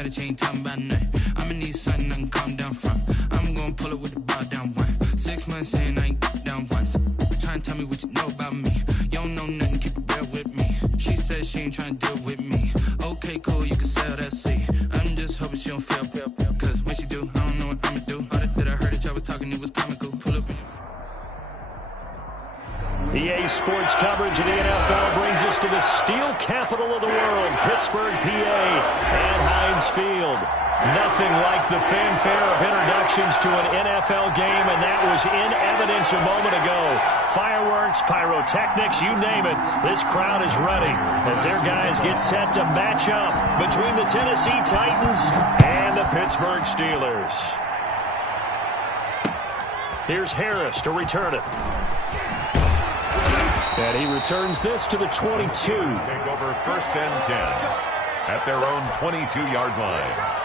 mad at you, ain't talking about nothing. I'ma need something I can calm down from. I'm gonna pull it with the ball down one. 6 months in, I ain't down once. Trying to tell me what you know about me. You don't know nothing, keep it real with me. She says she ain't trying to deal with me. Okay, cool, you can sell that seat. I'm just hoping she don't feel. Cause when she do, I don't know what I'ma do. All that I heard that y'all was talking, it was comical. Pull up in EA Sports coverage of the NFL brings us to the steel capital of the world, Pittsburgh, PA, and Heinz Field. Nothing like the fanfare of introductions to an NFL game, and that was in evidence a moment ago. Fireworks, pyrotechnics, you name it. This crowd is ready as their guys get set to match up between the Tennessee Titans and the Pittsburgh Steelers. Here's Harris to return it. And he returns this to the 22. Take over 1st and 10 at their own 22-yard line.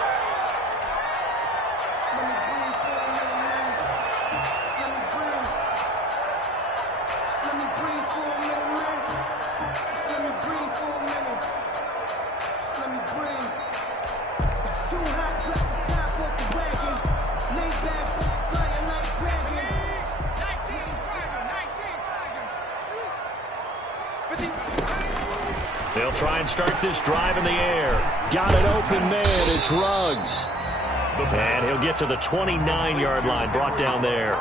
They'll try and start this drive in the air. Got it open, man. It's Ruggs. And he'll get to the 29-yard line, brought down there.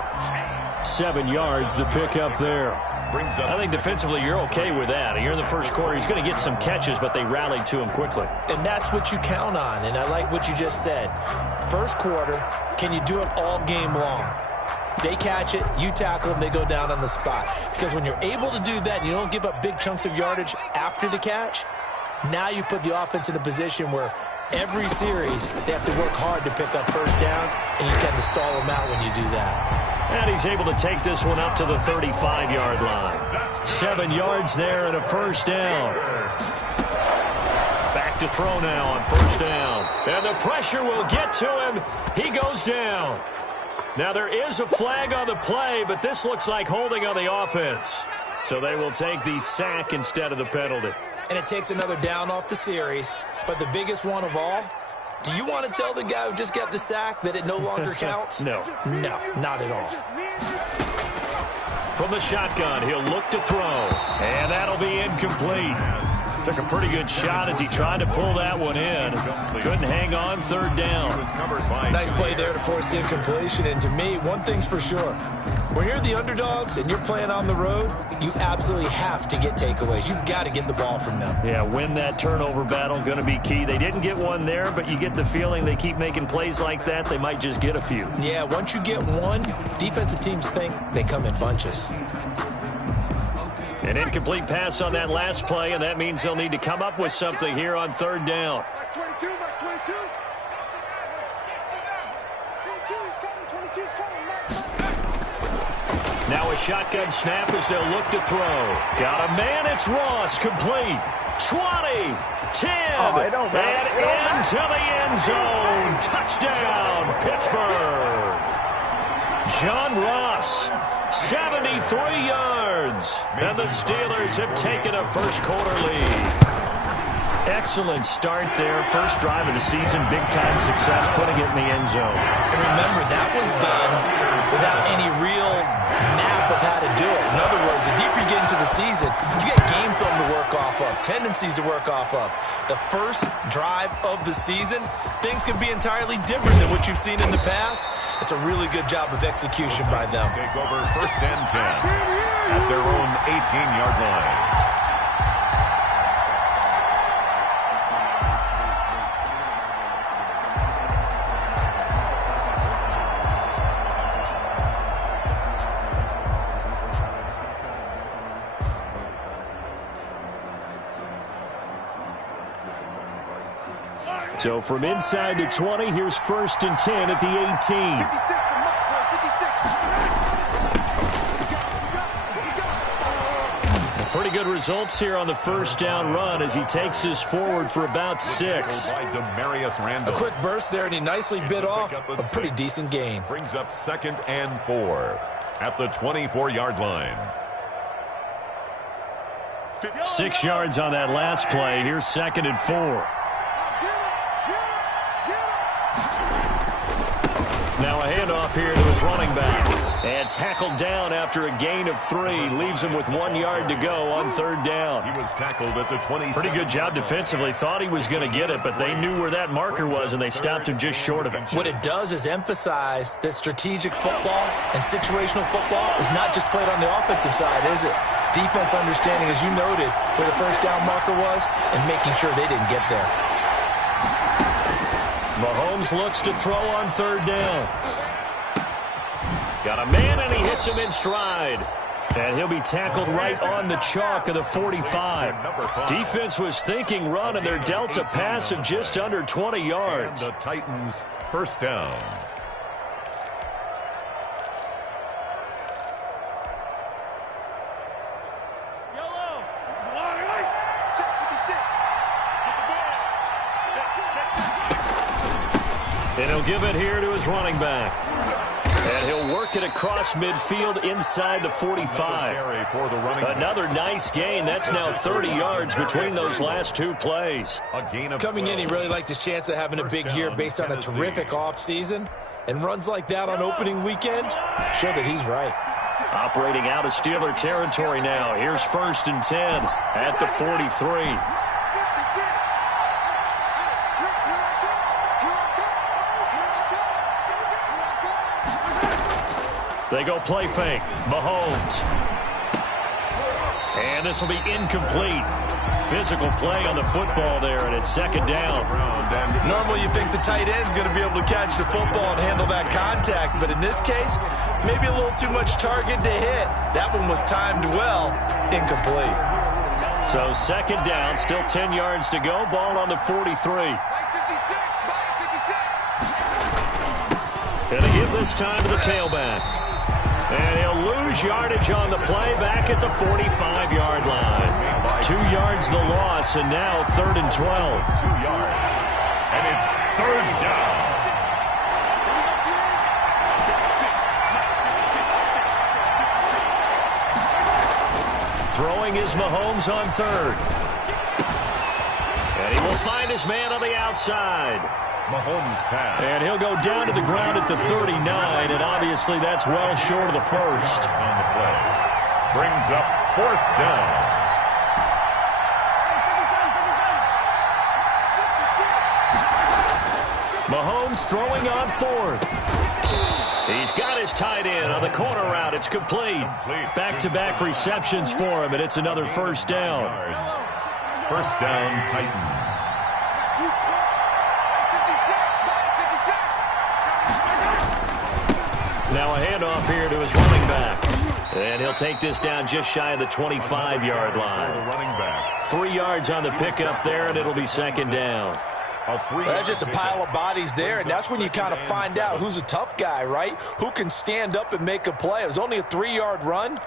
7 yards, the pickup there. I think defensively you're okay with that. Here in the first quarter, he's going to get some catches, but they rallied to him quickly. And that's what you count on, and I like what you just said. First quarter, can you do it all game long? They catch it, you tackle them, they go down on the spot. Because when you're able to do that, you don't give up big chunks of yardage after the catch, now you put the offense in a position where every series they have to work hard to pick up first downs, and you tend to stall them out when you do that. And he's able to take this one up to the 35-yard line. 7 yards there and a first down. Back to throw now on first down. And the pressure will get to him. He goes down. Now there is a flag on the play, but this looks like holding on the offense. So they will take the sack instead of the penalty. And it takes another down off the series. But the biggest one of all, do you want to tell the guy who just got the sack that it no longer counts? No. No, not at all. From the shotgun, he'll look to throw. And that'll be incomplete. Took a pretty good shot as he tried to pull that one in. Couldn't hang on, third down. Nice play there to force the incompletion. And to me, one thing's for sure. When you're the underdogs and you're playing on the road, you absolutely have to get takeaways. You've got to get the ball from them. Yeah, win that turnover battle, going to be key. They didn't get one there, but you get the feeling they keep making plays like that, they might just get a few. Yeah, once you get one, defensive teams think they come in bunches. An incomplete pass on that last play, and that means they'll need to come up with something here on third down. Now a shotgun snap as they'll look to throw. Got a man, it's Ross, complete. 20, 10, and into the end zone. Touchdown, Pittsburgh. John Ross, 73 yards. And the Steelers have taken a first quarter lead. Excellent start there. First drive of the season. Big-time success putting it in the end zone. And remember, that was done without any real map of how to do it. In other words, the deeper you get into the season, you get game film to work off of, tendencies to work off of. The first drive of the season, things can be entirely different than what you've seen in the past. It's a really good job of execution by them. Take over 1st and 10 at their own 18-yard line. So from inside the 20, here's 1st and 10 at the 18. Pretty good results here on the first down run as he takes this forward for about 6. A quick burst there, and he nicely bit off a pretty decent gain. Brings up 2nd and 4 at the 24-yard line. 6 yards on that last play. Here's 2nd and 4. handoff here to his running back. And tackled down after a gain of 3. Leaves him with 1 yard to go on 3rd down. He was tackled at the 20. Pretty good job defensively. Thought he was going to get it, but they knew where that marker was, and they stopped him just short of it. What it does is emphasize that strategic football and situational football is not just played on the offensive side, is it? Defense understanding, as you noted, where the first down marker was and making sure they didn't get there. Mahomes looks to throw on 3rd down. Got a man, and he hits him in stride. And he'll be tackled right on the chalk of the 45. Defense was thinking run, and they're dealt a pass of just under 20 yards. And the Titans' first down. And he'll give it here to his running back. And he'll work it across midfield inside the 45. Another nice gain. That's now 30 yards between those last 2 plays. Coming in, he really liked his chance of having a big year based on a terrific offseason. And runs like that on opening weekend show that he's right. Operating out of Steeler territory now. Here's 1st and 10 at the 43. They go play fake. Mahomes. And this will be incomplete. Physical play on the football there, and it's 2nd down. Normally you think the tight end's going to be able to catch the football and handle that contact, but in this case, maybe a little too much target to hit. That one was timed well. Incomplete. So 2nd down, still 10 yards to go. Ball on the 43. Gonna give this time to the tailback. And he'll lose yardage on the play back at the 45-yard line. 2 yards the loss, and now 3rd and 12. 2 yards. And it's 3rd down. Throwing is Mahomes on 3rd. And he will find his man on the outside. Mahomes pass. And he'll go down to the ground at the 39, and obviously that's well short of the first. On the play. Brings up 4th down. Mahomes throwing on 4th. He's got his tight end on the corner route. It's complete. Back-to-back receptions for him, and it's another 1st down. 1st down, Titans. Now a handoff here to his running back. And he'll take this down just shy of the 25-yard line. 3 yards on the pickup there, and it'll be 2nd down. That's just a pile of bodies there, and that's when you kind of find out who's a tough guy, right? Who can stand up and make a play. It was only a 3-yard run,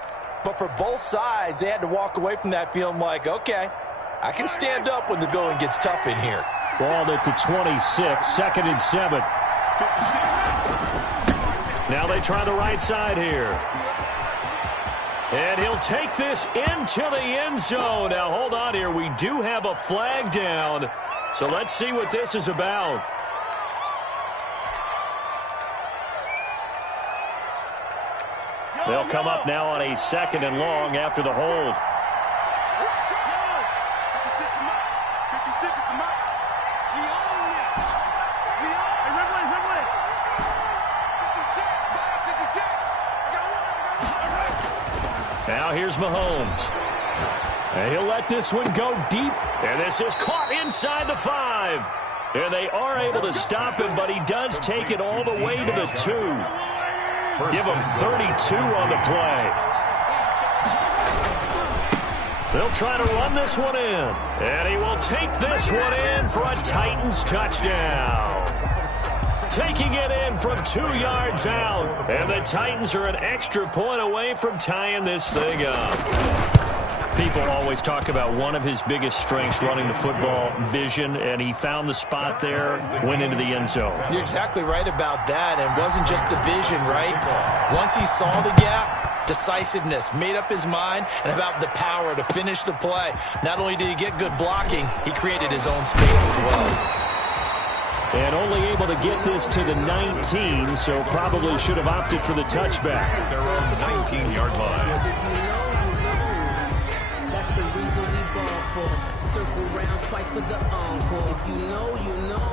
but for both sides, they had to walk away from that feeling like, okay, I can stand up when the going gets tough in here. Ball at the 26, 2nd and 7. Now they try the right side here. And he'll take this into the end zone. Now, hold on here. We do have a flag down. So let's see what this is about. They'll come up now on a 2nd and long after the hold. Now here's Mahomes. And he'll let this one go deep. And this is caught inside the 5. And they are able to stop him, but he does take it all the way to the 2. Give him 32 on the play. They'll try to run this one in. And he will take this one in for a Titans touchdown. Taking it in from 2 yards out. And the Titans are an extra point away from tying this thing up. People always talk about one of his biggest strengths running the football, vision, and he found the spot there, went into the end zone. You're exactly right about that, and it wasn't just the vision, right? Once he saw the gap, decisiveness, made up his mind, and about the power to finish the play. Not only did he get good blocking, he created his own space as well. And only able to get this to the 19, so probably should have opted for the touchback. At their own 19-yard line. That's the reason we ball for. Circle round twice for the encore. If you know, you know.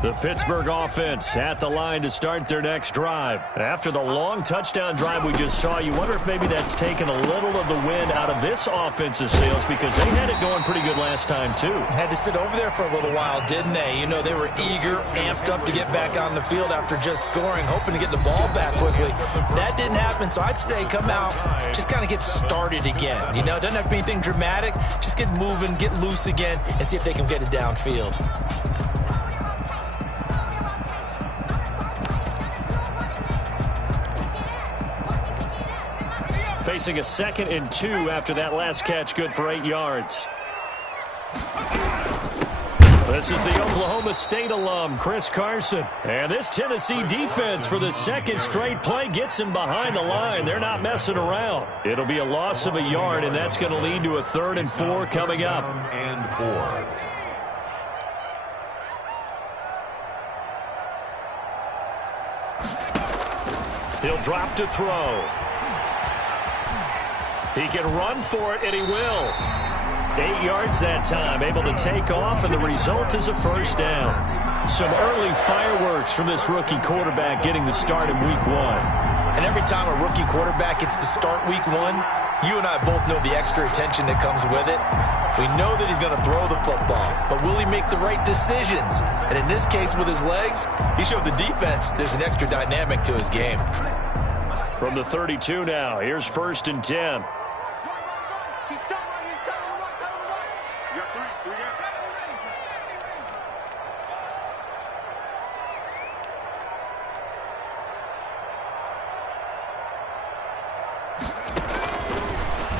The Pittsburgh offense at the line to start their next drive. After the long touchdown drive we just saw, you wonder if maybe that's taken a little of the wind out of this offensive sails, because they had it going pretty good last time too. Had to sit over there for a little while, didn't they? You know, they were eager, amped up to get back on the field after just scoring, hoping to get the ball back quickly. That didn't happen, so I'd say come out, just kind of get started again. You know, it doesn't have to be anything dramatic. Just get moving, get loose again, and see if they can get it downfield. Facing a 2nd and 2 after that last catch, good for 8 yards. This is the Oklahoma State alum, Chris Carson. And this Tennessee defense for the second straight play gets him behind the line. They're not messing around. It'll be a loss of a yard, and that's going to lead to a 3rd and 4 coming up. And 4. He'll drop to throw. He can run for it, and he will. 8 yards that time, able to take off, and the result is a first down. Some early fireworks from this rookie quarterback getting the start in week 1. And every time a rookie quarterback gets to start week 1, you and I both know the extra attention that comes with it. We know that he's going to throw the football, but will he make the right decisions? And in this case, with his legs, he showed the defense there's an extra dynamic to his game. From the 32 now, here's 1st and 10.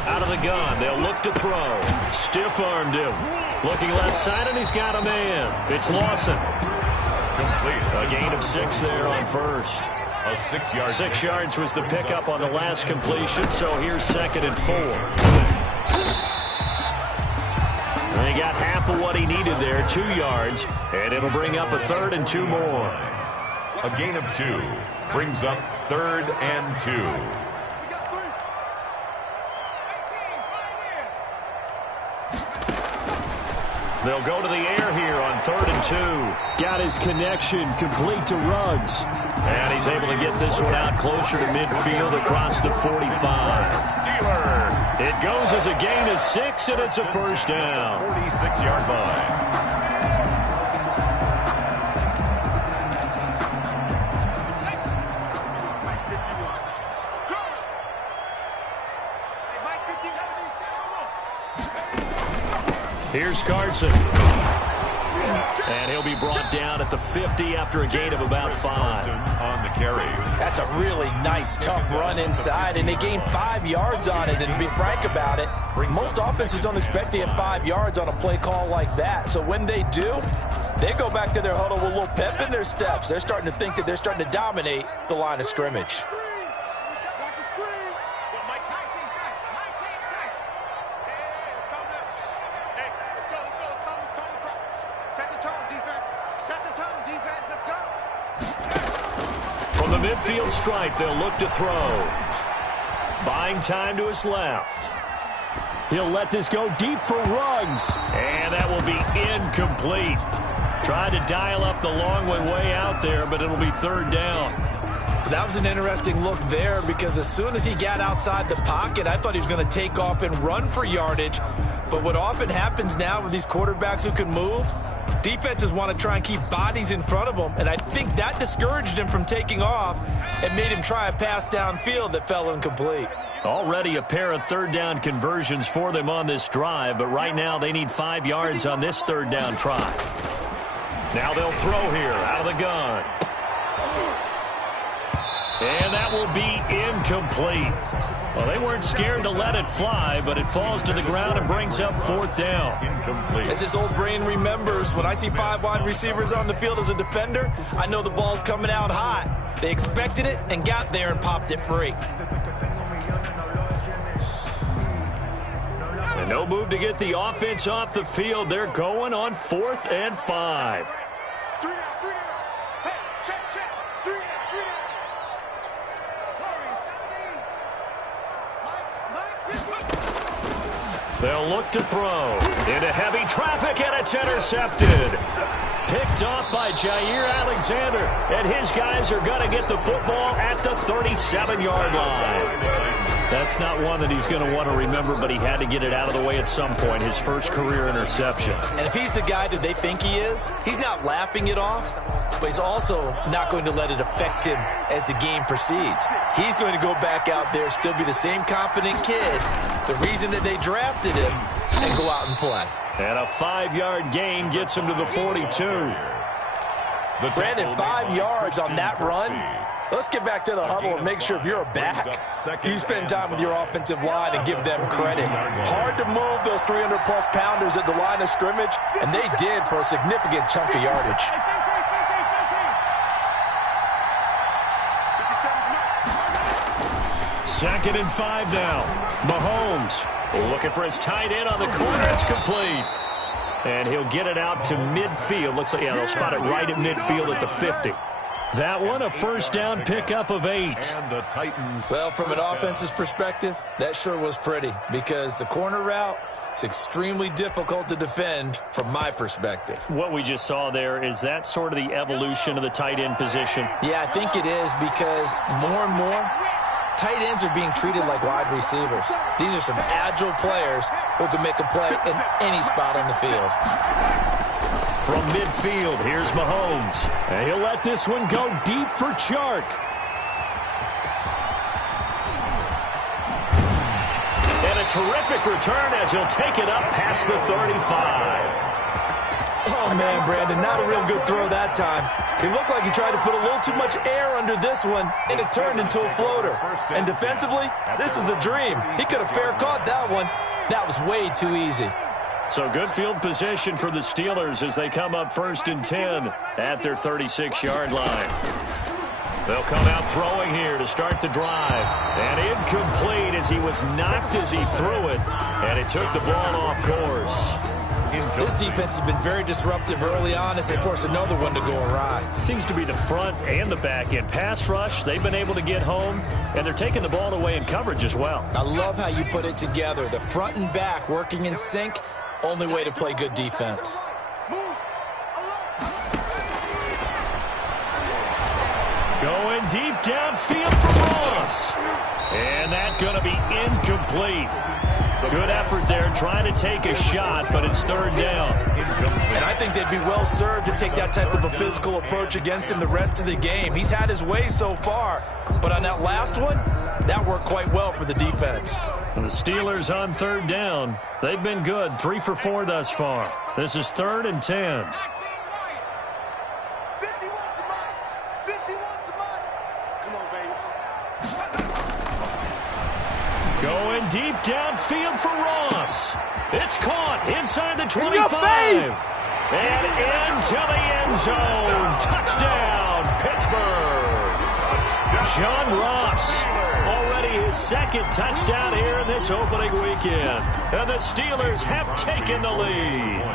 Out of the gun, they'll look to throw. Stiff-armed him. Looking left side, and he's got a man. It's Lawson. Complete. A gain of 6 there on first. A 6-yard. 6 yards was the pickup on the last completion, so here's 2nd and 4. And he got half of what he needed there, 2 yards, and it'll bring up a 3rd and 2 more. A gain of 2 brings up 3rd and 2. They'll go to the air here on 3rd and 2. Got his connection complete to Ruggs. And he's able to get this one out closer to midfield across the 45. Steeler. It goes as a gain of 6, and it's a first down. 46-yard line. Here's Carson. And he'll be brought down at the 50 after a gain of about 5. On the carry. That's a really nice, tough run inside, and they gained 5 yards on it. And to be frank about it, most offenses don't expect to get 5 yards on a play call like that. So when they do, they go back to their huddle with a little pep in their steps. They're starting to think that they're starting to dominate the line of scrimmage. From the midfield stripe, they'll look to throw. Buying time to his left. He'll let this go deep for Ruggs. And that will be incomplete. Tried to dial up the long way out there, but it'll be 3rd down. That was an interesting look there, because as soon as he got outside the pocket, I thought he was going to take off and run for yardage. But what often happens now with these quarterbacks who can move, defenses want to try and keep bodies in front of them, and I think that discouraged him from taking off and made him try a pass downfield that fell incomplete. Already a pair of 3rd down conversions for them on this drive, but right now they need 5 yards on this 3rd down try. Now they'll throw here out of the gun. And that will be incomplete. Well, they weren't scared to let it fly, but it falls to the ground and brings up 4th down. Incomplete. As his old brain remembers, when I see 5 wide receivers on the field as a defender, I know the ball's coming out hot. They expected it and got there and popped it free. And no move to get the offense off the field. They're going on 4th and 5. They'll look to throw into heavy traffic, and it's intercepted. Picked off by Jair Alexander, and his guys are going to get the football at the 37-yard line. That's not one that he's going to want to remember, but he had to get it out of the way at some point, his first career interception. And if he's the guy that they think he is, he's not laughing it off, but he's also not going to let it affect him as the game proceeds. He's going to go back out there, still be the same confident kid, the reason that they drafted him, and go out and play. And a 5-yard gain gets him to the 42. Brandon, 5 yards on that run. Let's get back to the huddle and make sure if you're a back, you spend time with your offensive line and give them credit. Hard to move those 300-plus pounders at the line of scrimmage, and they did for a significant chunk of yardage. Second and 5 now. Mahomes looking for his tight end on the corner. It's complete. And he'll get it out to midfield. Looks like, yeah, they'll spot it right at midfield at the 50. That one, a first down pickup of 8. And the Titans. Well, from an offense's perspective, that sure was pretty because the corner route is extremely difficult to defend from my perspective. What we just saw there, is that sort of the evolution of the tight end position? Yeah, I think it is because more and more, tight ends are being treated like wide receivers. These are some agile players who can make a play in any spot on the field. From midfield, here's Mahomes. And he'll let this one go deep for Chark. And a terrific return as he'll take it up past the 35. Oh, man, Brandon, not a real good throw that time. He looked like he tried to put a little too much air under this one, and it turned into a floater. And defensively, this is a dream. He could have fair caught that one. That was way too easy. So good field position for the Steelers as they come up 1st and 10 at their 36-yard line. They'll come out throwing here to start the drive. And incomplete as he was knocked as he threw it. And it took the ball off course. This defense has been very disruptive early on as they force another one to go awry. Seems to be the front and the back end. Pass rush, they've been able to get home, and they're taking the ball away in coverage as well. I love how you put it together. The front and back working in sync. Only way to play good defense. Going deep downfield for Ross. And that's going to be incomplete. Good effort there trying to take a shot, but it's 3rd down. And I think they'd be well served to take that type of a physical approach against him the rest of the game. He's had his way so far, but on that last one, that worked quite well for the defense. And the Steelers on 3rd down. They've been good, 3 for 4 thus far. This is 3rd and 10. Going deep downfield for Ross. It's caught inside the 25. And into the end zone. Touchdown, Pittsburgh. John Ross. Already his 2nd touchdown here in this opening weekend. And the Steelers have taken the lead.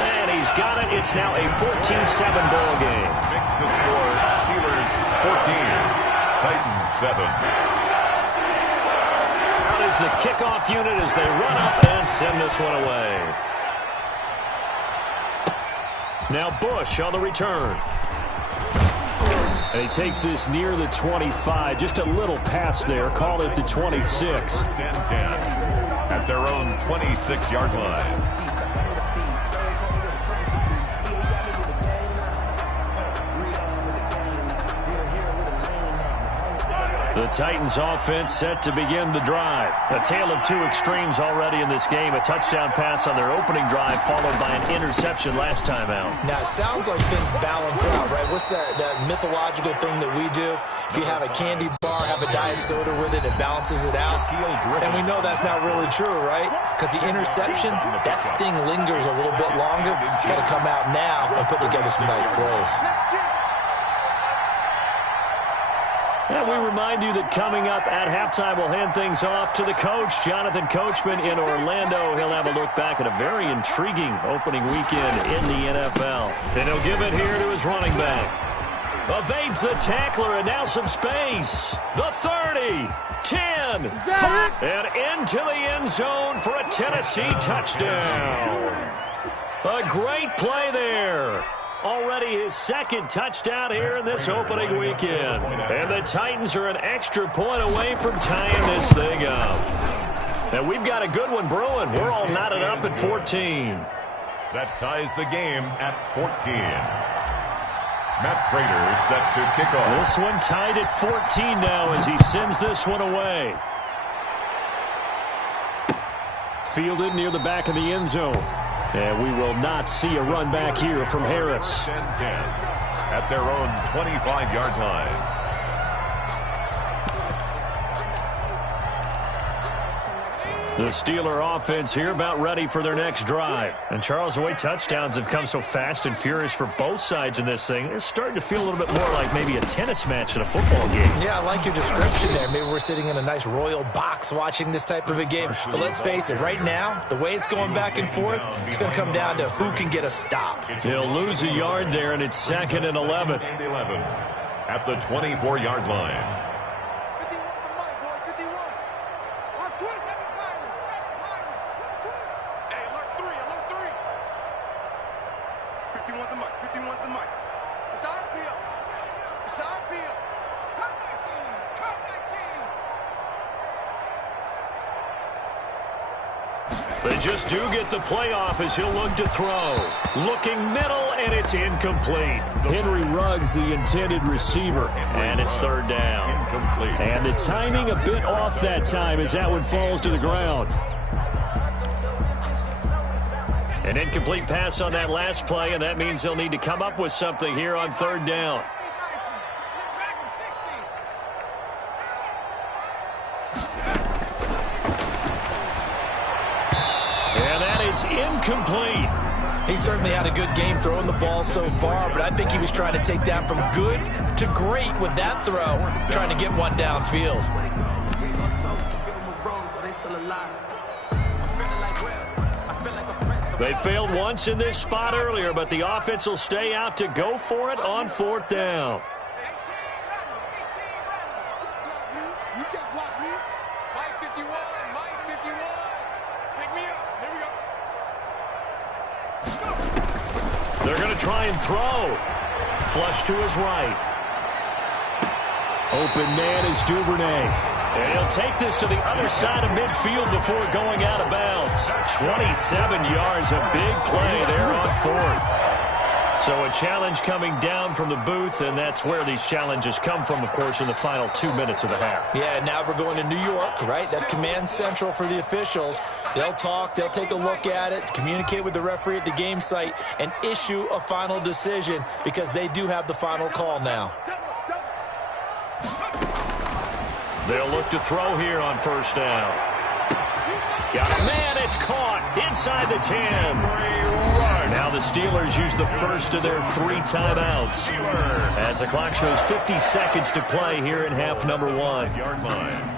And he's got it. It's now a 14-7 ball game. Makes the score Steelers 14, Titans 7. Out is the kickoff unit as they run up and send this one away. Now Bush on the return. And he takes this near the 25. Just a little pass there. Call it the 26. 1st and 10 at their own 26-yard line. The Titans offense set to begin the drive. A tale of two extremes already in this game. A touchdown pass on their opening drive followed by an interception last time out. Now, it sounds like things balance out, right? What's that mythological thing that we do? If you have a candy bar, have a diet soda with it, it balances it out. And we know that's not really true, right? Because the interception, that sting lingers a little bit longer. Got to come out now and put together some nice plays. And we remind you that coming up at halftime, we'll hand things off to the coach, Jonathan Coachman in Orlando. He'll have a look back at a very intriguing opening weekend in the NFL. And he'll give it here to his running back. Evades the tackler, and now some space. The 30, 10, 5, and into the end zone for a Tennessee touchdown. A great play there. Already his second touchdown here in this opening weekend. And the Titans are an extra point away from tying this thing up. And we've got a good one brewing. We're all knotted up at 14. That ties the game at 14. Matt Prater set to kick off. This one tied at 14 now as he sends this one away. Fielded near the back of the end zone. And we will not see a run back here from Harris. 10 at their own 25-yard line. The Steeler offense here about ready for their next drive. And Charles, the way touchdowns have come so fast and furious for both sides in this thing, it's starting to feel a little bit more like maybe a tennis match in a football game. Yeah, I like your description there. Maybe we're sitting in a nice royal box watching this type of a game. But let's face it, right now, the way it's going back and forth, it's going to come down to who can get a stop. He'll lose a yard there, and it's 2nd and 11. At the 24-yard line. They just do get the playoff as he'll look to throw. Looking middle, and it's incomplete. Henry Ruggs, the intended receiver, and it's 3rd down. Incomplete. And the timing a bit off that time as that one falls to the ground. An incomplete pass on that last play, and that means they'll need to come up with something here on 3rd down. Incomplete. He certainly had a good game throwing the ball so far, but I think he was trying to take that from good to great with that throw, trying to get one downfield. They failed once in this spot earlier, but the offense will stay out to go for it on 4th down. They're going to try and throw. Flush to his right. Open man is Duvernay. And he'll take this to the other side of midfield before going out of bounds. 27 yards, a big play there on 4th. So a challenge coming down from the booth, and that's where these challenges come from, of course, in the final 2 minutes of the half. Yeah, now we're going to New York, right? That's command central for the officials. They'll talk, they'll take a look at it, communicate with the referee at the game site, and issue a final decision because they do have the final call now. They'll look to throw here on 1st down. Got a man, it's caught inside the 10. Now the Steelers use the first of their 3 timeouts as the clock shows 50 seconds to play here in half number 1. Yard line.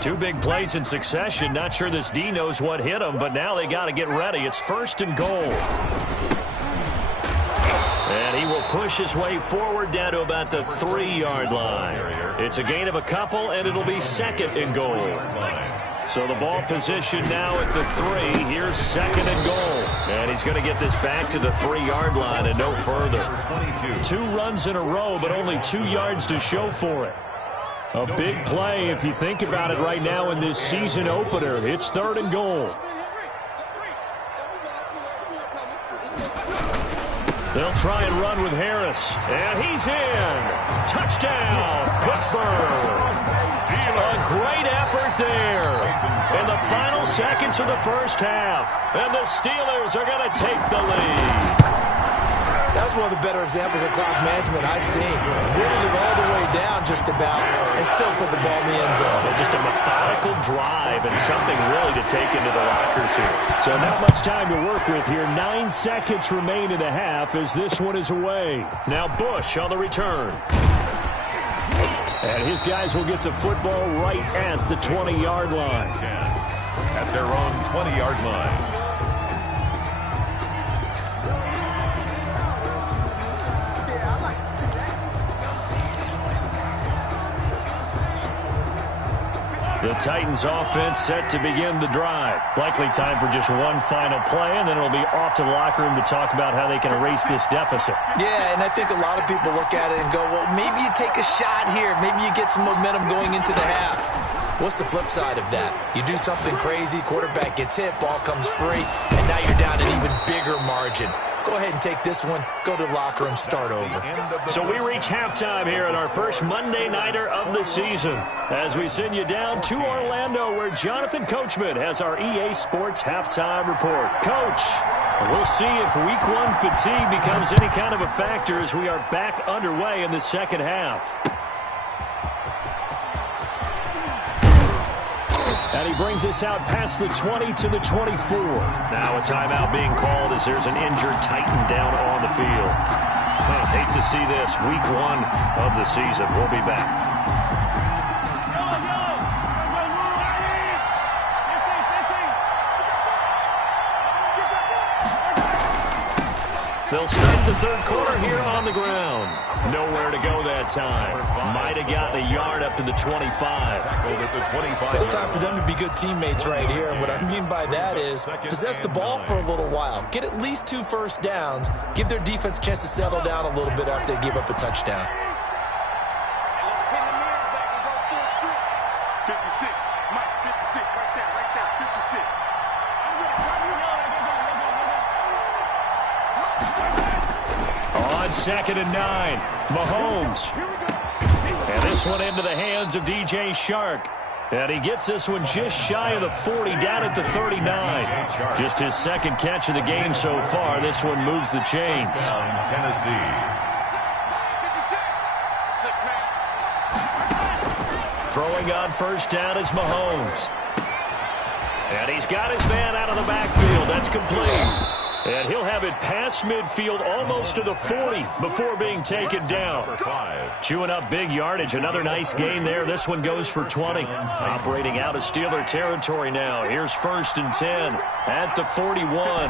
Two big plays in succession. Not sure this D knows what hit him, but now they got to get ready. It's 1st and goal. And he will push his way forward down to about the 3-yard line. It's a gain of a couple, and it'll be 2nd and goal. So the ball position now at the 3. Here's 2nd and goal. And he's going to get this back to the 3-yard line and no further. 2 runs in a row, but only 2 yards to show for it. A big play if you think about it right now in this season opener. It's 3rd and goal. They'll try and run with Harris. And he's in. Touchdown, Pittsburgh. A great effort there in the final seconds of the first half. And the Steelers are going to take the lead. That's one of the better examples of clock management I've seen. Whittled it all the way down just about and still put the ball in the end zone. Well, just a methodical drive and something really to take into the lockers here. So not much time to work with here. 9 seconds remain in the half as this one is away. Now Bush on the return. And his guys will get the football right at the 20-yard line. At their own 20-yard line. The Titans offense set to begin the drive. Likely time for just one final play, and then it'll be off to the locker room to talk about how they can erase this deficit. Yeah, and I think a lot of people look at it and go, well, maybe you take a shot here. Maybe you get some momentum going into the half. What's the flip side of that? You do something crazy, quarterback gets hit, ball comes free, and now you're down an even bigger margin. Go ahead and take this one, go to the locker room, start over. So we reach halftime here at our first Monday Nighter of the season as we send you down to Orlando where Jonathan Coachman has our EA Sports Halftime Report. Coach, we'll see if Week 1 fatigue becomes any kind of a factor as we are back underway in the second half. And he brings us out past the 20 to the 24. Now a timeout being called as there's an injured Titan down on the field. Hate to see this. Week 1 of the season. We'll be back. They'll start the third quarter here on the ground. Nowhere to go that time. Might have gotten a yard up to the 25. It's time for them to be good teammates right here. And what I mean by that is possess the ball for a little while. Get at least 2 first downs. Give their defense a chance to settle down a little bit after they give up a touchdown. 56. Mike, 56. Right there. 56. On 2nd and 9, Mahomes. And this one into the hands of DJ Shark. And he gets this one just shy of the 40, down at the 39. Just his second catch of the game so far. This one moves the chains. Tennessee. Throwing on first down is Mahomes. And he's got his man out of the backfield. That's complete. And he'll have it past midfield almost to the 40 before being taken down. Chewing up big yardage. Another nice gain there. This one goes for 20. Operating out of Steeler territory now. Here's 1st and 10 at the 41.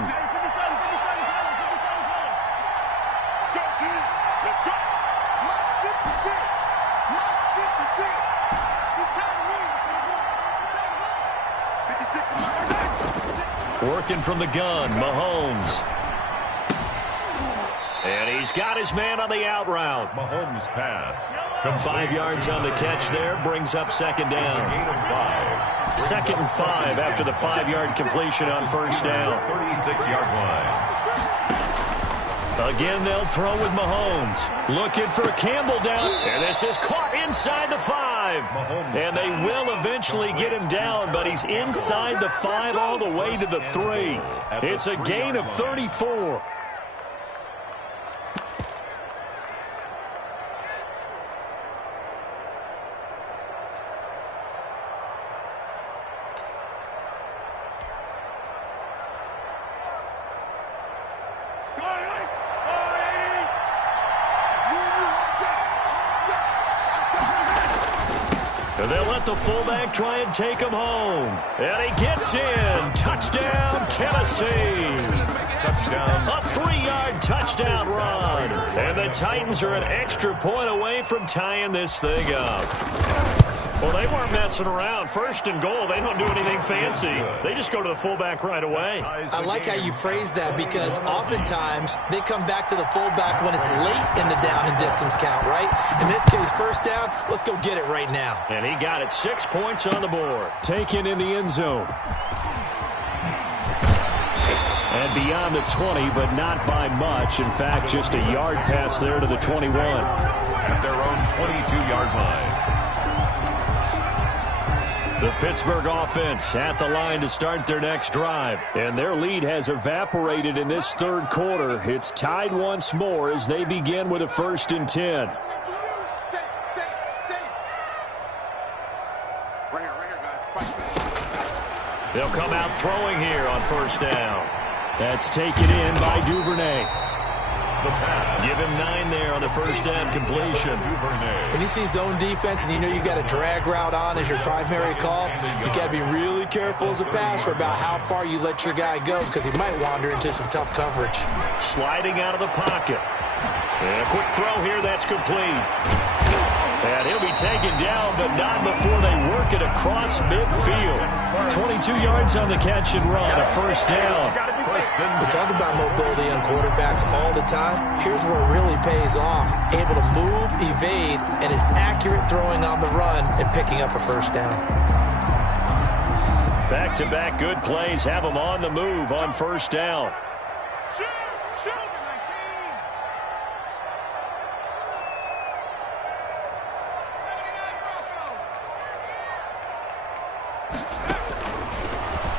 Working from the gun, Mahomes. And he's got his man on the out route. Mahomes pass. 5 yards on the catch there, brings up 2nd down. 2nd and 5 after the 5-yard completion on first down. 36-yard line. Again, they'll throw with Mahomes. Looking for Campbell down. And this is caught inside the 5. And they will eventually get him down, but he's inside the 5 all the way to the 3. It's a gain of 34. And they'll let the fullback try and take him home. And he gets in. Touchdown, Tennessee. Touchdown. A 3-yard touchdown run. And the Titans are an extra point away from tying this thing up. Well, they weren't messing around. First and goal, they don't do anything fancy. They just go to the fullback right away. I like how you phrase that because oftentimes they come back to the fullback when it's late in the down and distance count, right? In this case, first down, let's go get it right now. And he got it. 6 points on the board. Taken in the end zone. And beyond the 20, but not by much. In fact, just a yard pass there to the 21. At their own 22-yard line. The Pittsburgh offense at the line to start their next drive. And their lead has evaporated in this third quarter. It's tied once more as they begin with a 1st and 10. They'll come out throwing here on 1st down. That's taken in by Duvernay. Give him 9 there on the 1st down completion. When you see zone defense and you know you got a drag route on as your primary call, you got to be really careful as a passer about how far you let your guy go because he might wander into some tough coverage. Sliding out of the pocket. And a quick throw here, that's complete. And he'll be taken down, but not before they work it across midfield. 22 yards on the catch and run, a 1st down. We talk about mobility on quarterbacks all the time. Here's where it really pays off. Able to move, evade, and is accurate throwing on the run and picking up a 1st down. Back-to-back good plays have them on the move on 1st down.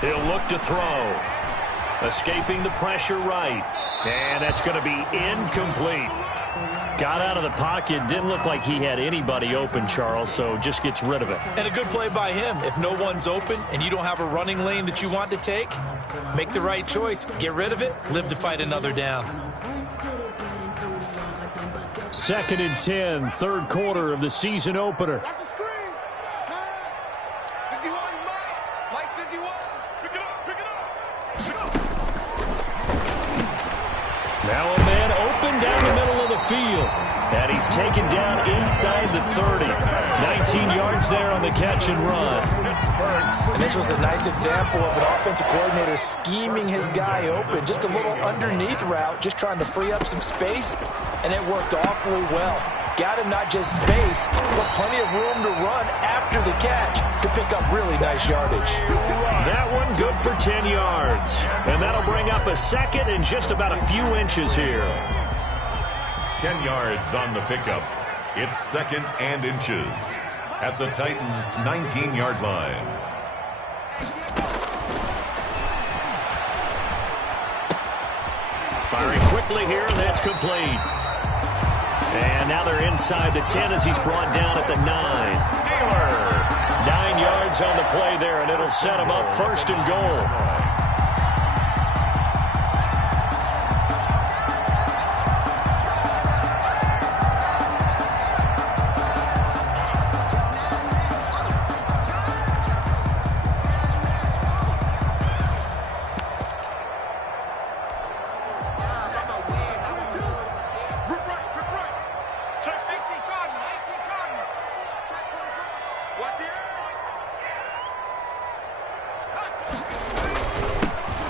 He'll look to throw. Escaping the pressure right. And that's going to be incomplete. Got out of the pocket. Didn't look like he had anybody open, Charles, so just gets rid of it. And a good play by him. If no one's open and you don't have a running lane that you want to take, make the right choice. Get rid of it. Live to fight another down. 2nd and 10, 3rd quarter of the season opener. Now a man open down the middle of the field. And he's taken down inside the 30. 19 yards there on the catch and run. And this was a nice example of an offensive coordinator scheming his guy open. Just a little underneath route, just trying to free up some space. And it worked awfully well. Got him not just space, but plenty of room to run after the catch to pick up really nice yardage. That one good for 10 yards. And that'll bring up a 2nd and just about a few inches here. 10 yards on the pickup. It's 2nd and inches at the Titans' 19-yard line. Firing quickly here, and that's complete. And now they're inside the 10 as he's brought down at the 9. Taylor. 9 yards on the play there, and it'll set him up 1st and goal.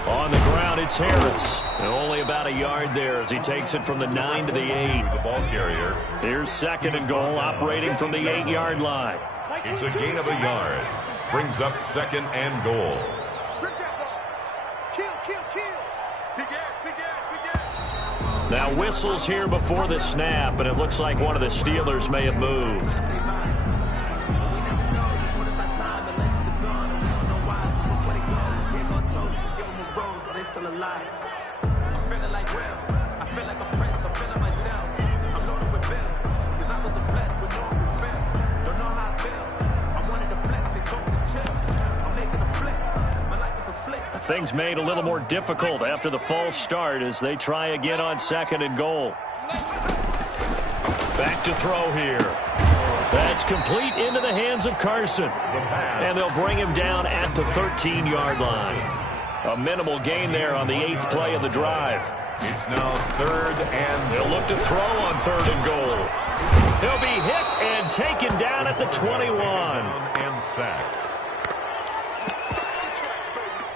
On the ground, it's Harris. And only about a yard there as he takes it from the 9 to the 8. The ball carrier. Here's 2nd and goal, operating from the 8-yard line. It's a gain of a yard. Brings up 2nd and goal. Now whistles here before the snap, and it looks like one of the Steelers may have moved. Things made a little more difficult after the false start as they try again on 2nd and goal. Back to throw here. That's complete into the hands of Carson. And they'll bring him down at the 13-yard line. A minimal gain there on the 8th play of the drive. It's now 3rd and they'll look to throw on 3rd and goal. He'll be hit and taken down at the 21. And sacked.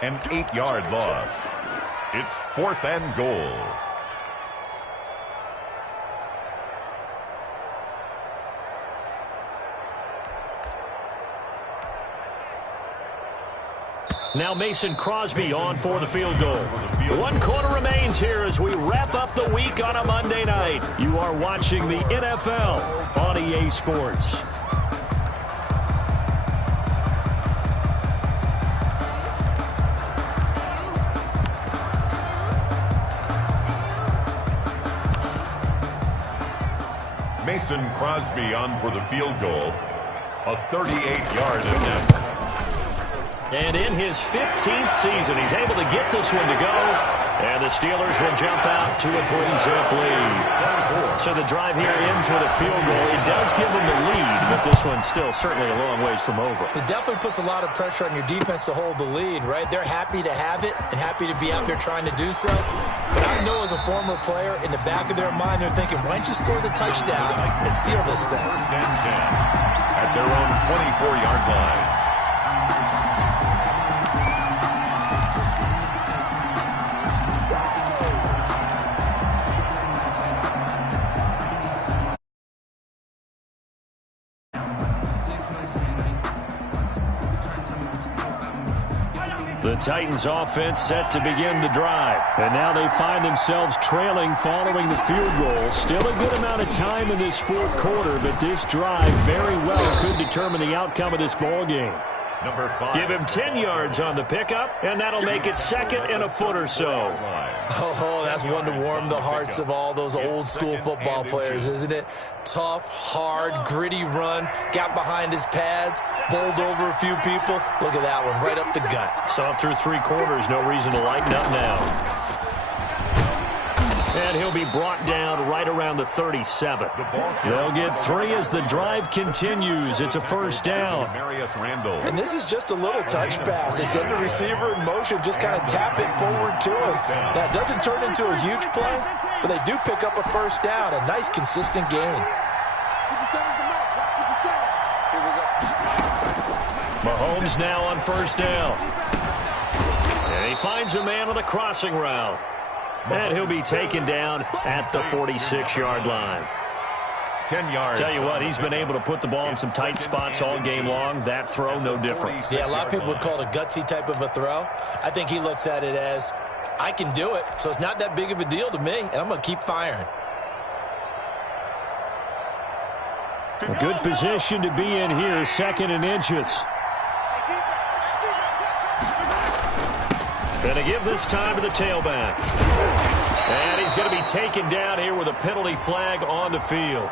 An 8-yard loss. It's 4th and goal. Now Mason Crosby on for the field goal. 1 quarter remains here as we wrap up the week on a Monday night. You are watching the NFL on EA Sports. Mason Crosby on for the field goal. A 38-yard attempt. And in his 15th season, he's able to get this one to go. And the Steelers will jump out to a 3-zip lead. So the drive here ends with a field goal. It does give them the lead, but this one's still certainly a long ways from over. It definitely puts a lot of pressure on your defense to hold the lead, right? They're happy to have it and happy to be out there trying to do so. But I know as a former player, in the back of their mind, they're thinking, why don't you score the touchdown and seal this thing? 1st and 10 at their own 24-yard line. The Titans offense set to begin the drive. And now they find themselves trailing following the field goal. Still a good amount of time in this 4th quarter, but this drive very well could determine the outcome of this ball game. Number 5. Give him 10 yards on the pickup, and that'll make it 2nd and a foot or so. Oh, that's one to warm the hearts of all those old school football players, isn't it? Tough, hard, gritty run, got behind his pads, bowled over a few people. Look at that one, right up the gut. Saw him through 3 quarters, no reason to lighten up now. And he'll be brought down right around the 37. They'll get 3 as the drive continues. It's a 1st down. And this is just a little touch pass. They send the receiver in motion, just kind of tap it forward to him. Now, it doesn't turn into a huge play, but they do pick up a 1st down. A nice, consistent gain. Mahomes now on 1st down. And he finds a man on the crossing route. And he'll be taken down at the 46-yard line. 10 yards. Tell you what, he's been able to put the ball in some tight spots all game long. That throw, no different. Yeah, a lot of people would call it a gutsy type of a throw. I think he looks at it as, I can do it, so it's not that big of a deal to me, and I'm going to keep firing. A good position to be in here, 2nd and inches. Gonna give this time to the tailback. And he's going to be taken down here with a penalty flag on the field.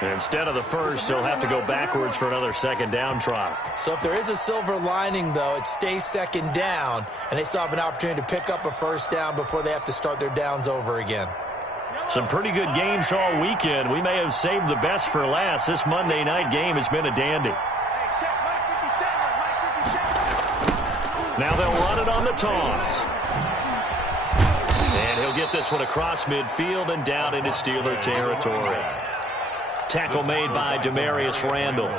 Instead of the 1st, he'll have to go backwards for another 2nd down try. So if there is a silver lining, though, it stays 2nd down, and they still have an opportunity to pick up a 1st down before they have to start their downs over again. Some pretty good games all weekend. We may have saved the best for last. This Monday night game has been a dandy. Now they'll run it on the toss. And he'll get this one across midfield and down into Steeler territory. Tackle made by Demarius Randall.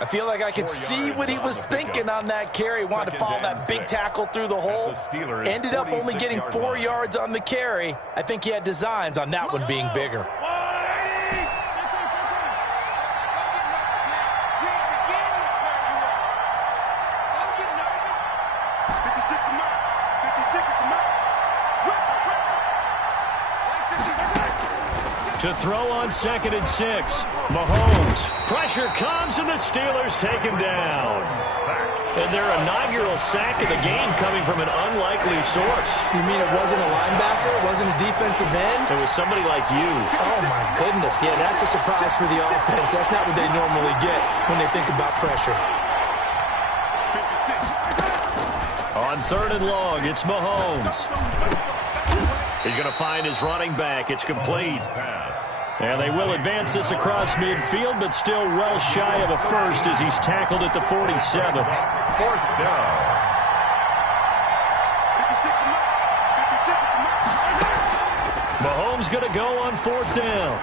I feel like I could see what he was thinking on that carry. Wanted to follow that big tackle through the hole. Ended up only getting 4 yards on the carry. I think he had designs on that one being bigger. To throw on 2nd and 6. Mahomes. Pressure comes, and the Steelers take him down. And their inaugural sack of the game coming from an unlikely source. You mean it wasn't a linebacker? It wasn't a defensive end? It was somebody like you. Oh, my goodness. Yeah, that's a surprise for the offense. That's not what they normally get when they think about pressure. On 3rd and long, it's Mahomes. He's going to find his running back. It's complete. And they will advance this across midfield, but still well shy of a 1st as he's tackled at the 47. 4th down. Mahomes going to go on 4th down.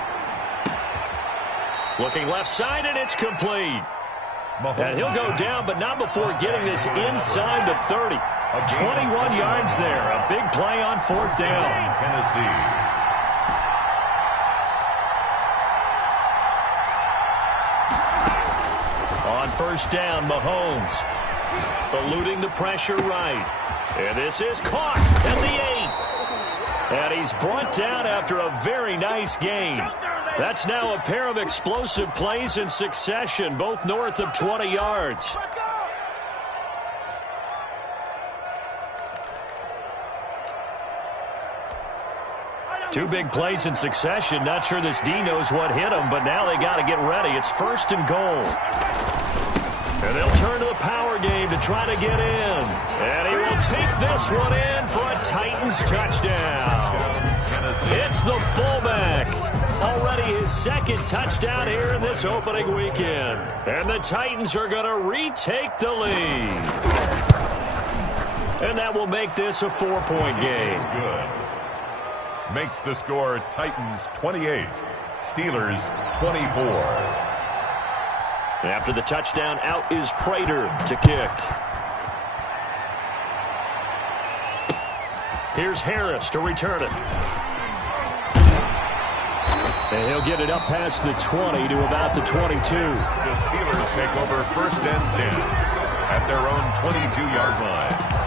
Looking left side, and it's complete. And he'll go down, but not before getting this inside the 30. 21 yards there. A big play on 4th down. Tennessee. On 1st down, Mahomes eluding the pressure right. And this is caught at the 8. And he's brought down after a very nice gain. That's now a pair of explosive plays in succession, both north of 20 yards. Two big plays in succession. Not sure this D knows what hit him, but now they got to get ready. It's 1st and goal. And they'll turn to the power game to try to get in. And he will take this one in for a Titans touchdown. It's the fullback. Already his 2nd touchdown here in this opening weekend. And the Titans are going to retake the lead. And that will make this a 4-point game. Good. Makes the score Titans 28, Steelers 24. After the touchdown, out is Prater to kick. Here's Harris to return it. And he'll get it up past the 20 to about the 22. The Steelers take over 1st and 10 at their own 22-yard line.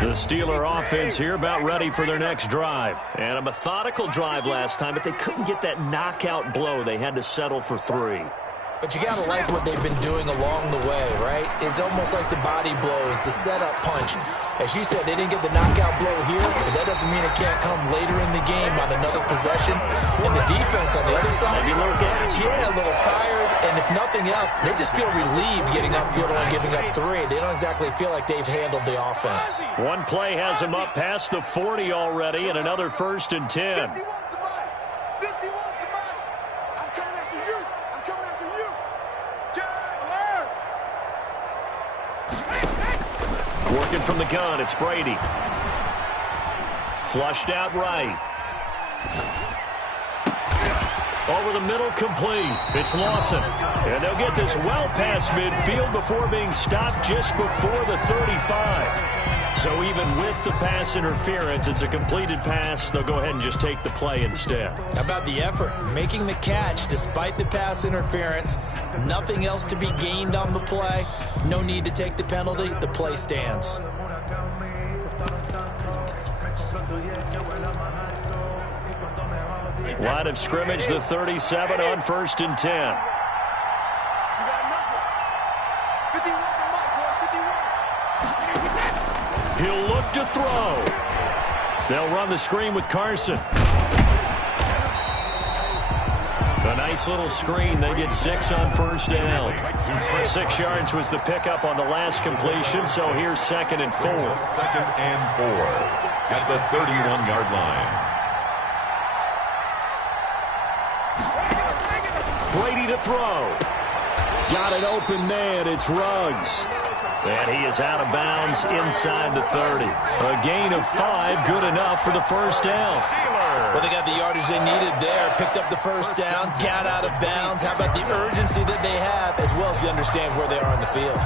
The Steeler offense here about ready for their next drive. And a methodical drive last time, but they couldn't get that knockout blow. They had to settle for 3. But you got to like what they've been doing along the way, right? It's almost like the body blows, the setup punch. As you said, they didn't get the knockout blow here, but that doesn't mean it can't come later in the game on another possession. And the defense on the other side, maybe a little gas. Yeah, a little tired. And if nothing else, they just feel relieved getting upfield and giving up 3. They don't exactly feel like they've handled the offense. One play has them up past the 40 already, and another 1st and 10. 51 somebody. I'm coming after you. I'm coming after you. Working from the gun, it's Brady. Flushed out right. Over the middle, complete. It's Lawson. And they'll get this well past midfield before being stopped just before the 35. So even with the pass interference, it's a completed pass. They'll go ahead and just take the play instead. How about the effort? Making the catch despite the pass interference. Nothing else to be gained on the play. No need to take the penalty. The play stands. Line of scrimmage, the 37 on 1st and 10. You got nothing. 51 for Mike, boy. 51. He'll look to throw. They'll run the screen with Carson. A nice little screen. They get 6 on 1st down. 6 yards was the pickup on the last completion, so here's 2nd and 4. 2nd and 4 at the 31-yard line. Brady to throw. Got an open man. It's Ruggs. And he is out of bounds inside the 30. A gain of 5, good enough for the 1st down. Well, they got the yardage they needed there. Picked up the 1st down, got out of bounds. How about the urgency that they have, as well as they understand where they are in the field.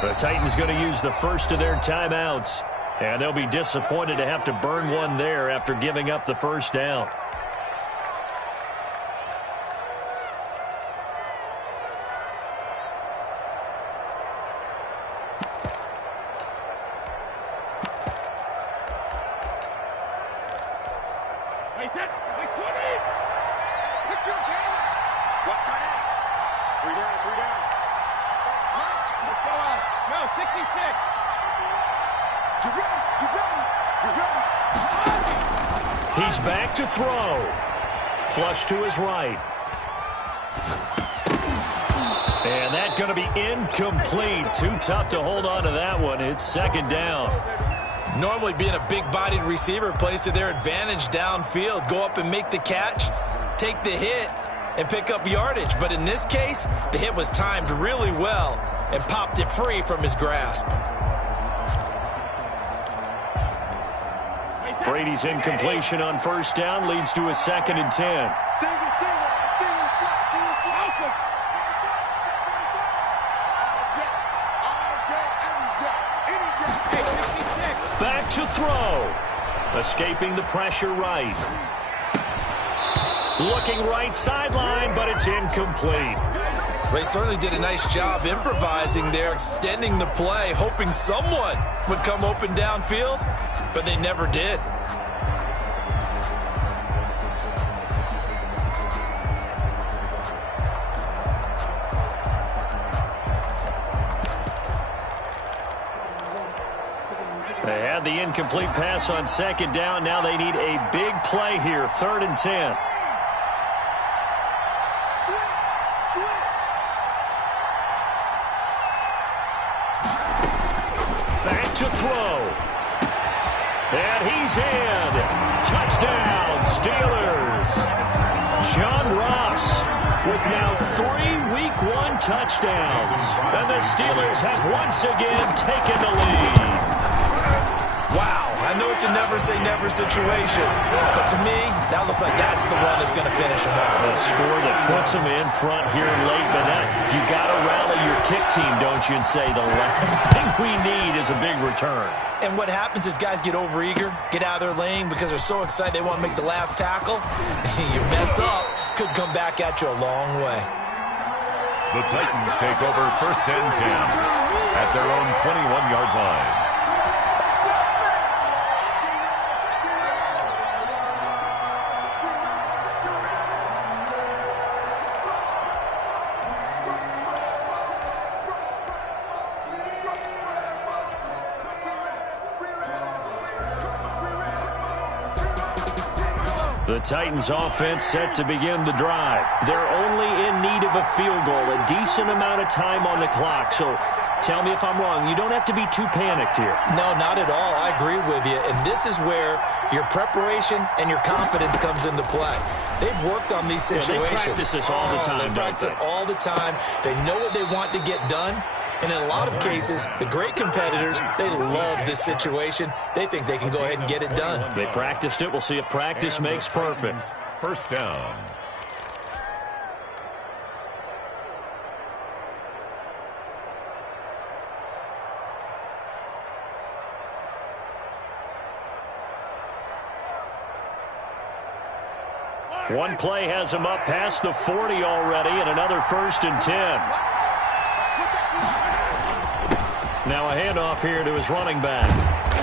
The Titans going to use the first of their timeouts, and they'll be disappointed to have to burn one there after giving up the 1st down. You ready? He's back to throw. Flush to his right. And that's going to be incomplete. Too tough to hold on to that one. It's second down. Normally being a big-bodied receiver plays to their advantage downfield. Go up and make the catch, take the hit, and pick up yardage. But in this case, the hit was timed really well and popped it free from his grasp. Brady's incompletion on first down leads to a 2nd and 10. Back to throw. Escaping the pressure right. Looking right sideline, but it's incomplete. They certainly did a nice job improvising there, extending the play, hoping someone would come open downfield, but they never did. They had the incomplete pass on second down. Now they need a big play here, 3rd and 10. Back to throw. And he's in. Touchdown, Steelers. John Ross with now 3 Week 1 touchdowns. And the Steelers have once again taken the lead. Wow, I know it's a never-say-never situation, but to me, that looks like that's the one that's going to finish them off. A score that puts them in front here late, but now you got to rally your kick team, don't you, and say the last thing we need is a big return. And what happens is guys get overeager, get out of their lane because they're so excited they want to make the last tackle. You mess up, could come back at you a long way. The Titans take over 1st and 10 at their own 21-yard line. The Titans offense set to begin the drive. They're only in need of a field goal, a decent amount of time on the clock. So tell me if I'm wrong. You don't have to be too panicked here. No, not at all. I agree with you. And this is where your preparation and your confidence comes into play. They've worked on these situations. Yeah, they practice this all the time, They practice it all the time. They know what they want to get done. And in a lot of cases, the great competitors, they love this situation. They think they can go ahead and get it done. They practiced it. We'll see if practice makes perfect. 1st down. One play has him up past the 40 already, and another 1st and 10. Now a handoff here to his running back.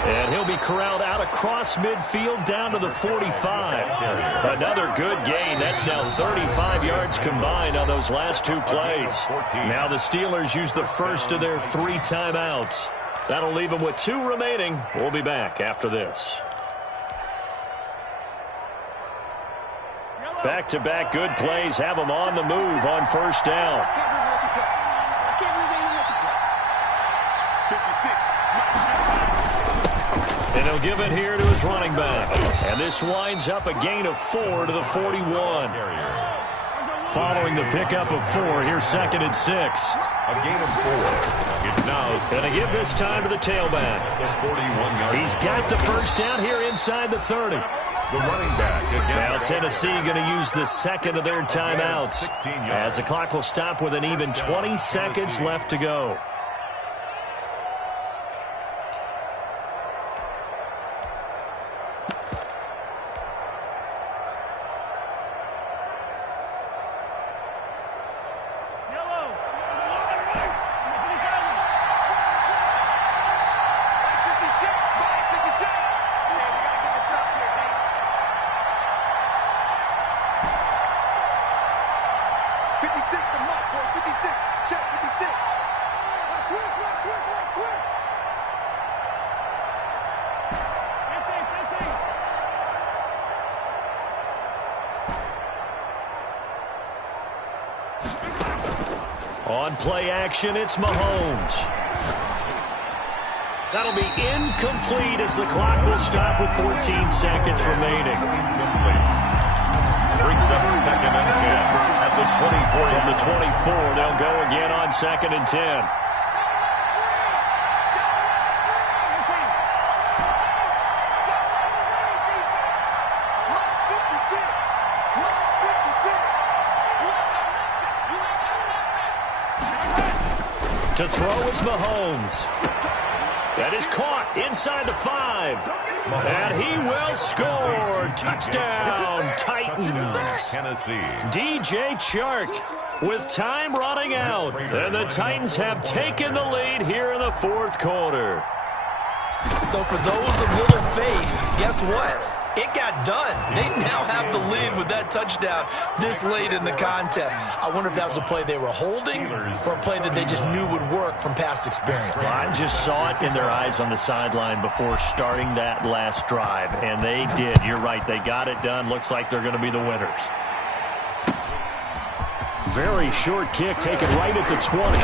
And he'll be corralled out across midfield down to the 45. Another good gain. That's now 35 yards combined on those last 2 plays. Now the Steelers use the first of their 3 timeouts. That'll leave them with 2 remaining. We'll be back after this. Back-to-back good plays have them on the move on 1st down. And he'll give it here to his running back. And this winds up a gain of 4 to the 41. Following the pickup of 4, here's 2nd and 6. A gain of 4. It's now going to give this time to the tailback. The 41-yard. He's got the first down here inside the 30. The running back again. Now Tennessee going to use the 2nd of their timeouts, as the clock will stop with an even 20 seconds left to go. On play action, it's Mahomes. That'll be incomplete as the clock will stop with 14 seconds remaining. Brings up 2nd and 10 at the 24. From the 24, they'll go again on 2nd and 10. To throw is Mahomes. That is caught inside the 5. And he will score. Touchdown, Titans. Tennessee. DJ Chark with time running out. And the Titans have taken the lead here in the 4th quarter. So for those of little faith, guess what? It got done. They now have the lead with that touchdown this late in the contest. I wonder if that was a play they were holding or a play that they just knew would work from past experience. Well, I just saw it in their eyes on the sideline before starting that last drive, and they did. You're right. They got it done. Looks like they're going to be the winners. Very short kick taken right at the 20.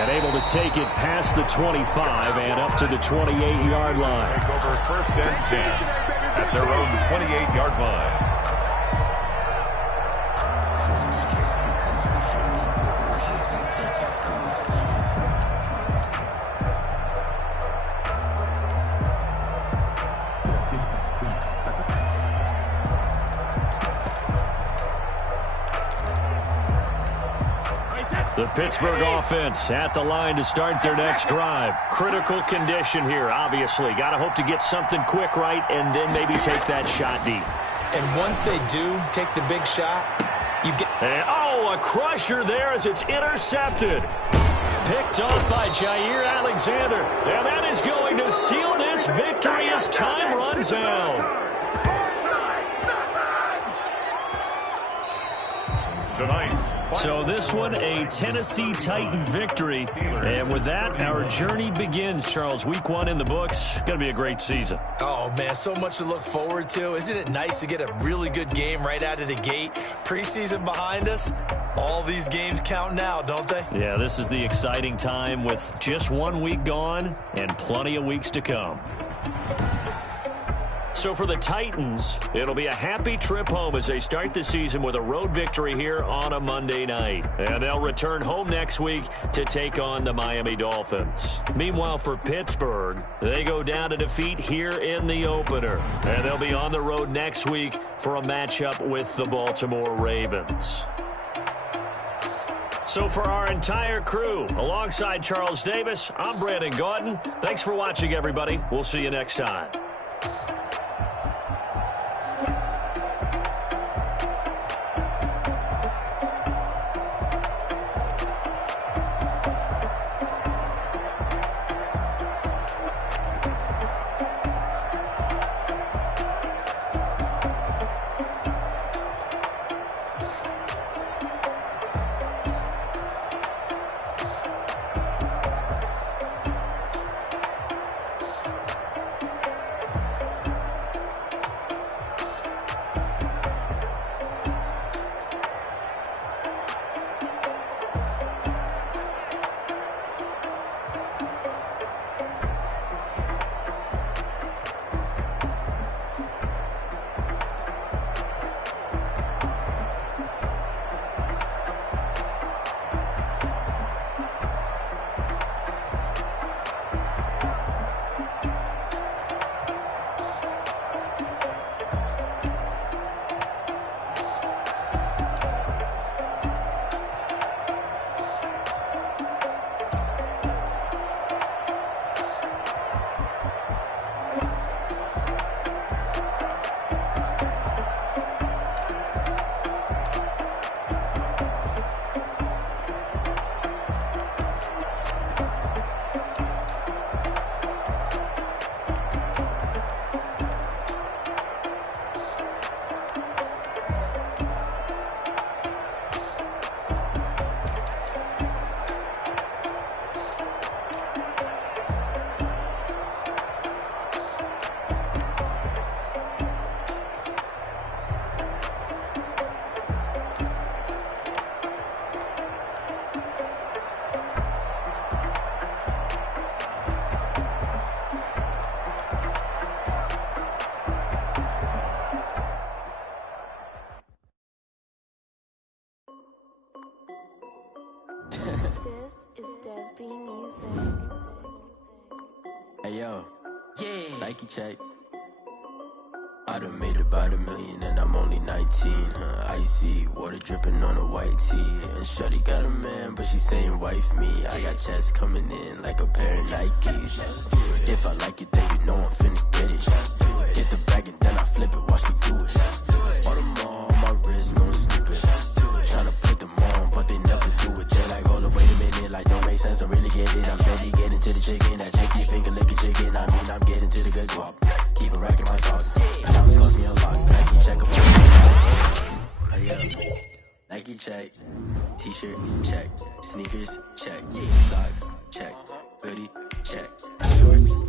And able to take it past the 25 and up to the 28-yard line. Take over 1st and 10. At their own 28-yard line. The Pittsburgh offense at the line to start their next drive. Critical condition here, obviously. Got to hope to get something quick right and then maybe take that shot deep. And once they do take the big shot, you get... And, a crusher there as it's intercepted. Picked off by Jair Alexander. And that is going to seal this victory as time runs out. So this one, a Tennessee Titan victory. And with that, our journey begins, Charles. Week 1 in the books. Going to be a great season. Oh, man, so much to look forward to. Isn't it nice to get a really good game right out of the gate? Preseason behind us. All these games count now, don't they? Yeah, this is the exciting time with just 1 week gone and plenty of weeks to come. So for the Titans, it'll be a happy trip home as they start the season with a road victory here on a Monday night. And they'll return home next week to take on the Miami Dolphins. Meanwhile, for Pittsburgh, they go down to defeat here in the opener. And they'll be on the road next week for a matchup with the Baltimore Ravens. So for our entire crew, alongside Charles Davis, I'm Brandon Gaudin. Thanks for watching, everybody. We'll see you next time. Hey yo, yeah, Nike check. I done made about $1 million and I'm only 19, icy, water dripping on a white tee. And shorty got a man, but she saying wife me. I got checks coming in like a pair of Nikes. If I like it, then you know I'm finna get it. Hit the bag and then I flip it, watch me do it. All on my wrist, going stupid. Tryna put them on, but they never do it. They like, hold up, wait a minute, like don't make sense, don't really get it. I'm steady getting to the chicken, that chicky finger licking chicken. I mean, I'm getting to the good guap. Keep it racking my sauce. Diamonds cost me a lot. Nike check a Nike check. T-shirt check. Sneakers check. Socks check. Hoodie check. Shorts